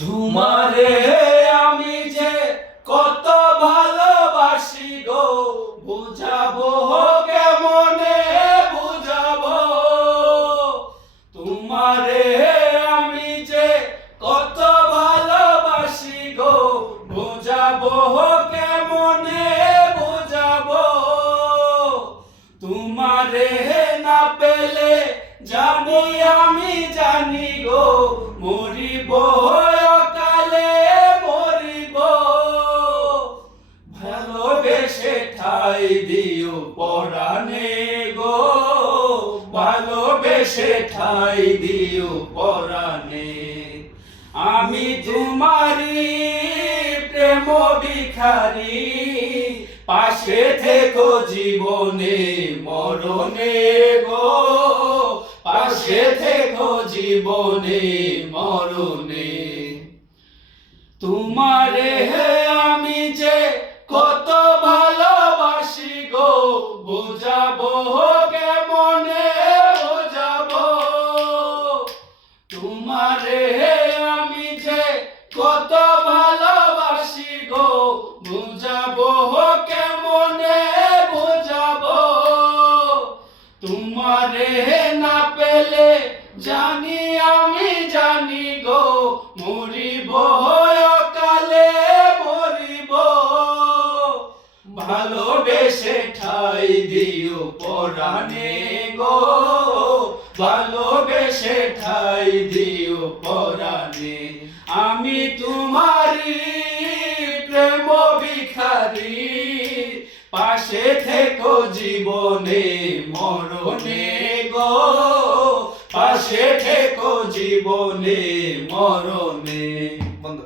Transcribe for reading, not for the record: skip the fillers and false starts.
তোমারে আমি যে কত ভালোবাসি গো, বুঝাবো কেমনে বুঝাবো। তোমারে আমি যে কত ভালোবাসি গো, বুঝাবো কেমনে বুঝাবো। তোমারে না পেলে জানি আমি জানি গো, মরিব অকালে মরিব। ভালোবেসে ঠাই দিও পরাণে গো, ভালোবেসে ঠাই দিও পরাণে। আমি তোমারি প্রেম ভিখারি, পাশে থেকো জীবনে মরণে গো, পাশে থেকো জীবনে মরণে। তোমারে আমি যে কত ভালোবাসি গো, বুঝাবো কেমনে বুঝাবো। তোমারে আমি যে কত ভালোবাসি গো, বুঝাবো কেমনে বুঝাবো। তোমারে না পেলে জানি আমি জানি গো, মরিব অকালে মরিব। ভালোবেসে ঠাই দিও পরাণে গো, ভালোবেসে ঠাই দিও পরাণে। আমি তোমারি প্রেম ভিখারি, পাশে থেকো জীবনে মরণে গো, পাশে থেকো জীবনে মরণে। বন্ধ।